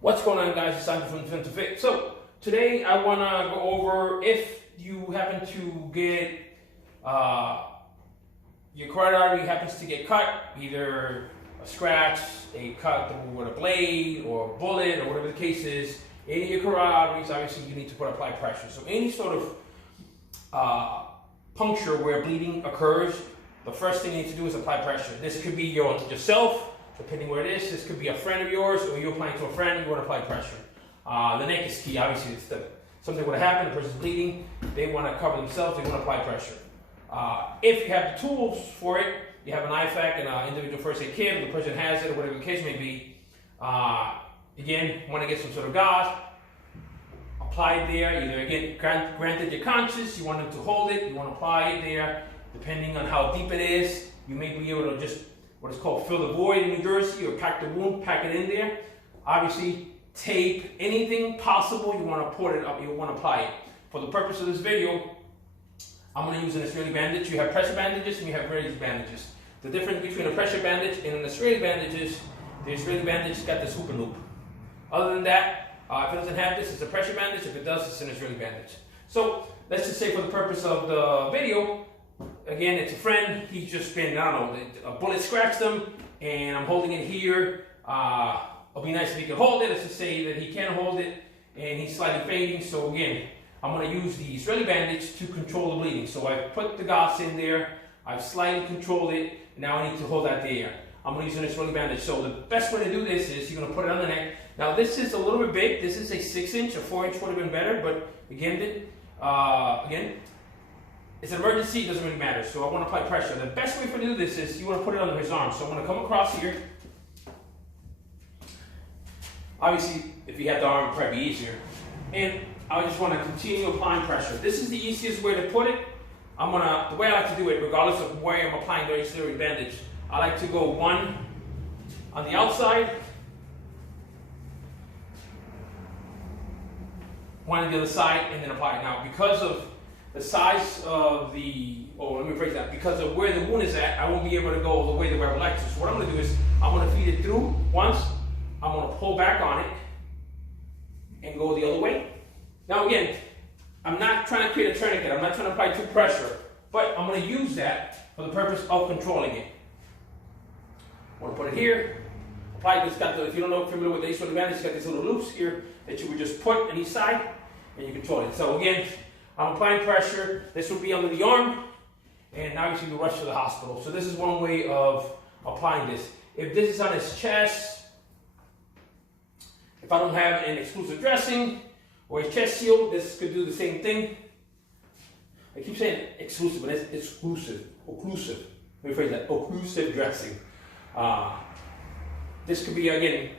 What's going on, guys? It's Andrew from Defensive Fit. So today I want to go over if you happen to get your carotid artery happens to get cut, either a scratch, a cut with a blade or a bullet or whatever the case is. Any of your carotid arteries, obviously you need to apply pressure. So any sort of puncture where bleeding occurs, the first thing you need to do is apply pressure. This could be yourself, depending where it is. This could be a friend of yours, or you're applying to a friend, you want to apply pressure. The neck is key, obviously. Something would happen, the person's bleeding, they want to cover themselves, they want to apply pressure. If you have the tools for it, you have an IFAC and an individual first aid kit, or the person has it, or whatever the case may be, again, want to get some sort of gauze, apply it there. Either, again, granted you're conscious, you want them to hold it, you want to apply it there. Depending on how deep it is, you may be able to just what is called fill the void in New Jersey, or pack the wound, pack it in there. Obviously, tape, anything possible, you want to put it up, you want to apply it. For the purpose of this video, I'm going to use an Israeli bandage. You have pressure bandages and you have raised bandages. The difference between a pressure bandage and an Israeli bandage is the Israeli bandage got this hoop and loop. Other than that, if it doesn't have this, it's a pressure bandage. If it does, it's an Israeli bandage. So let's just say for the purpose of the video, again, it's a friend. He's just been, I don't know, a bullet scratched him, and I'm holding it here. It'll be nice if he can hold it. Let's just say that he can't hold it, and he's slightly fading. So again, I'm going to use the Israeli bandage to control the bleeding. So I put the gauze in there. I've slightly controlled it. And now I need to hold that there. I'm going to use an Israeli bandage. So the best way to do this is you're going to put it on the neck. Now this is a little bit big. This is a 6-inch. A 4-inch would have been better, but again, it's an emergency, it doesn't really matter. So I want to apply pressure. The best way to do this is you want to put it under his arm. So I'm going to come across here. Obviously, if you have the arm, it'll probably be easier. And I just want to continue applying pressure. This is the easiest way to put it. The way I like to do it, regardless of where I'm applying the auxiliary bandage, I like to go one on the outside, one on the other side, and then apply it. Now, because of the size of because of where the wound is at, I won't be able to go all the way the way I would like to. So what I'm going to do is, I'm going to feed it through once, I'm going to pull back on it, and go the other way. Now again, I'm not trying to create a tourniquet, I'm not trying to apply too pressure, but I'm going to use that for the purpose of controlling it. I'm going to put it here, apply this, if you don't know, familiar with the Israeli bandage, it's got these little loops here that you would just put on each side, and you control it. So again, I'm applying pressure. This will be under the arm, and obviously we rush to the hospital. So this is one way of applying this. If this is on his chest, if I don't have an exclusive dressing or a chest seal, this could do the same thing. I keep saying exclusive, but it's exclusive, occlusive. Let me phrase that, occlusive dressing. This could be, again,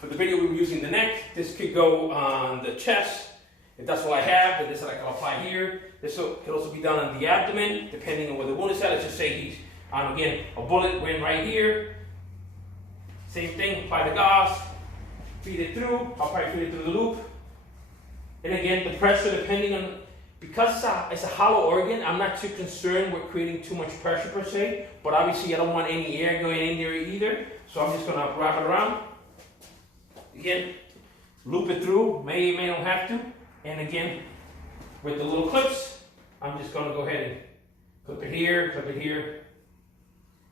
for the video we were using the neck, this could go on the chest. If that's what I have, then this I can apply here. This could also be done on the abdomen, depending on where the wound is at. Let's just say he's again, a bullet went right here. Same thing, apply the gauze, feed it through. I'll probably feed it through the loop. And again, the pressure, depending on, because it's a hollow organ, I'm not too concerned with creating too much pressure per se, but obviously I don't want any air going in there either. So I'm just gonna wrap it around. Again, loop it through, may not have to. And again, with the little clips, I'm just going to go ahead and clip it here,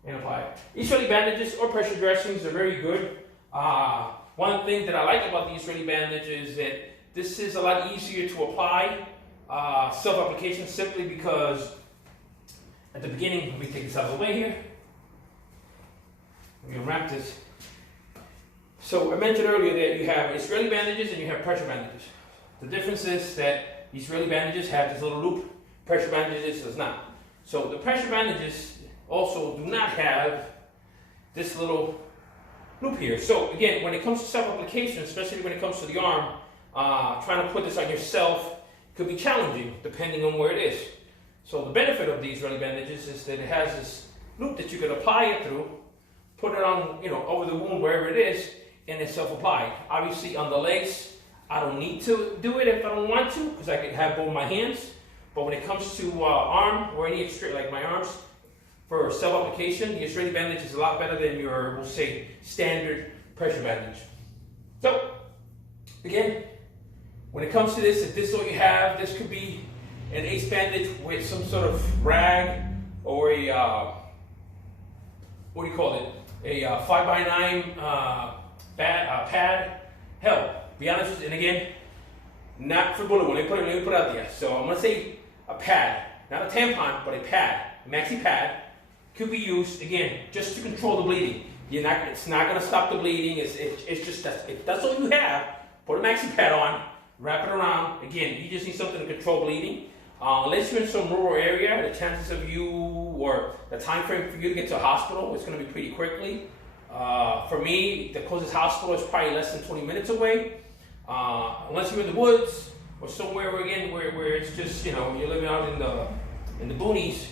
and apply it. Israeli bandages or pressure dressings are very good. One thing that I like about the Israeli bandage is that this is a lot easier to apply, self-application, simply because at the beginning, let me take this out of the way here. We're going to wrap this. So I mentioned earlier that you have Israeli bandages and you have pressure bandages. The difference is that Israeli bandages have this little loop, pressure bandages does not. So the pressure bandages also do not have this little loop here. So again, when it comes to self-application, especially when it comes to the arm, trying to put this on yourself could be challenging depending on where it is. So the benefit of the Israeli bandages is that it has this loop that you can apply it through, put it on, over the wound wherever it is, and it's self-applied. Obviously on the legs, I don't need to do it if I don't want to, because I can have both my hands. But when it comes to arm or any extra, like my arms, for self-application, the Israeli bandage is a lot better than your, we'll say, standard pressure bandage. So, Again, when it comes to this, if this is all you have, this could be an ace bandage with some sort of rag or a, what do you call it? A 5x9 pad. Hell, be honest with you, and again, not for bullet wound. Let me put it out there. So I'm gonna say a pad, not a tampon, but a pad, a maxi pad, could be used again just to control the bleeding. It's not gonna stop the bleeding. It's just that if that's all you have, put a maxi pad on, wrap it around. Again, you just need something to control bleeding. Unless you're in some rural area, the chances of you or the time frame for you to get to a hospital is going to be pretty quickly. For me, the closest hospital is probably less than 20 minutes away. Unless you're in the woods or somewhere where it's just, you know, you're living out in the boonies,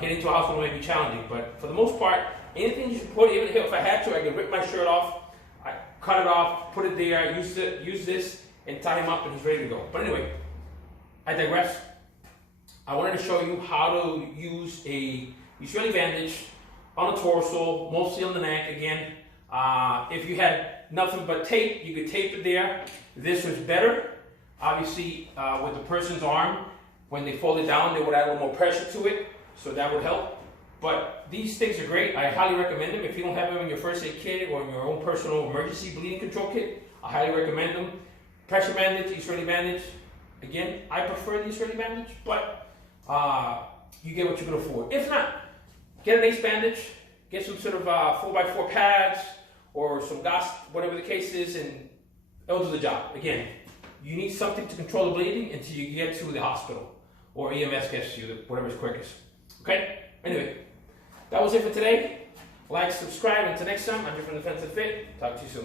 getting to a hospital may be challenging. But for the most part, anything you should put, even if I had to, I could rip my shirt off, I cut it off, put it there, use this, and tie him up, and he's ready to go. But anyway, I digress. I wanted to show you how to use a Israeli bandage on the torso, mostly on the neck. Again, if you had nothing but tape, you could tape it there. This was better. Obviously, with the person's arm, when they fold it down, they would add a little more pressure to it, so that would help. But these things are great. I highly recommend them. If you don't have them in your first aid kit or in your own personal emergency bleeding control kit, I highly recommend them. Pressure bandage, Israeli bandage. Again, I prefer the Israeli bandage, but you get what you can afford. If not, get an ace bandage, get some sort of 4x4 pads or some gauze, whatever the case is, and it'll do the job. Again, you need something to control the bleeding until you get to the hospital or EMS gets you, whatever's quickest. Okay? Anyway, that was it for today. Like, subscribe, until next time, I'm your friend Defensive Fit. Talk to you soon.